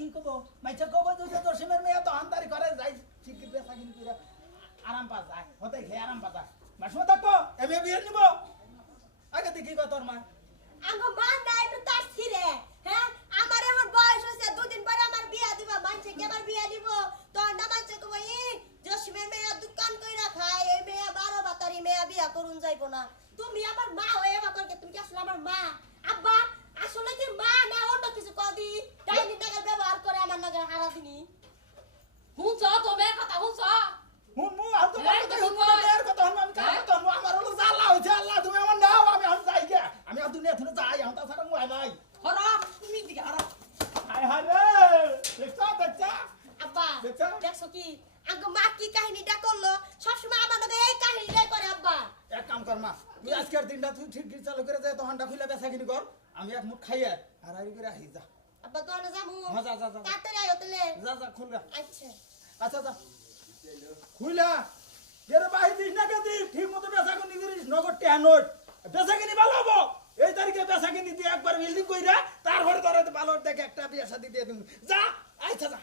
কি কব মাইছে কব দুইটা দশমের মেয়ে তো আন্দারি করে যাই চিকিৎসা বেচা কিনি করে আরাম পা যায় হতে খেয়ে আরাম পা যায় মাসমা থাকবো এমএ বিয়ে নিব আগে দেখি কত তোর মা আঙ্গ মা নাই তো তার ছিরে হ্যাঁ আমার এখন বয়স হইছে দুদিন পরে আমার বিয়া দিবা মানছে কি আমার বিয়া দিব তোর না মানছে কই জসিমের মেয়ে দোকান কইরা খায় এই মেয়ে 12 বাতারি মেয়ে বিয়া করুন যাইবো না তুমি আমার মা হয়ে বাকরকে তুমি কি আসলে আমার মা আব্বা আসলে কি মা না অন্য কিছু কদি ডাইনি টাকা ব্যবহার করে আমার নাগে হারা দিনি হুঁচ তুমি কথা হুঁচ হুন মু আর তো কথা হুন মেয়ের কথা হুন আমি কার কথা হুন আমার হলো জ্বালা হইছে আল্লাহ তুমি আমার নাও আমি আর যাই গে আমি আর দুনিয়া থেকে যাই আমি তা ছাড়া মুই নাই হর তুমি দিকে হর হায় হায় রে দেখছা দেখছা আব্বা দেখছা? দেখছো কি আঙ্গ মা কি কাহিনীটা করলো সবসময় আমার নাগে এই কাহিনীটাই করে আব্বা এক কাম কর মা তুই আজকের দিনটা তুই ঠিক ঠিক চালু করে যায় তখনটা খুলে বেচা কিনি কর আমি এক মুঠ খাইয়ে আর আইরি করে আহি যা আব্বা তো না যামু হ্যাঁ, যা, যা, যা। তাড়াতাড়ি আইও তাহলে যা যা খুল গা আচ্ছা আচ্ছা যা খুইলা এর বাহি দিস না কেদি ঠিক মতো বেচা কিনি করিস নগদ টেয়া নোট বেচা কিনি ভালো হবো এই তারিখে বেচা কিনি দিয়ে একবার বিল্ডিং কইরা তারপরে তোর ভালো দেখে একটা বিয়া শাদি দিয়ে দিমু যা আচ্ছা যা